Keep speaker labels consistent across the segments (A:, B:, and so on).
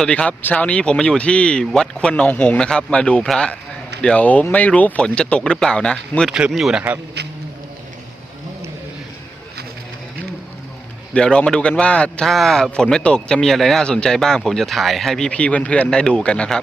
A: สวัสดีครับ เช้านี้ผมมาอยู่ที่วัดควนนองหงนะครับ มาดูพระ เดี๋ยวไม่รู้ฝนจะตกหรือเปล่านะ มืดครึ้มอยู่นะครับ เดี๋ยวเรามาดูกันว่าถ้าฝนไม่ตกจะมีอะไรน่าสนใจบ้าง ผมจะถ่ายให้พี่ๆเพื่อนๆได้ดูกันนะครับ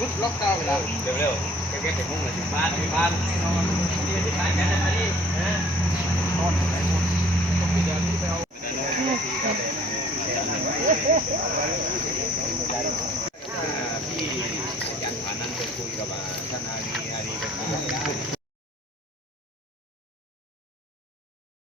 B: รุล็อกเก้าเวลา
C: เร็วๆแกแกเป็มุ่งเลยบ้านบ้านนี่นี่ขายแกนะนี่นอนไหมดอาที่ย่างฐานั้นไปคุยกับท่านอาเมีย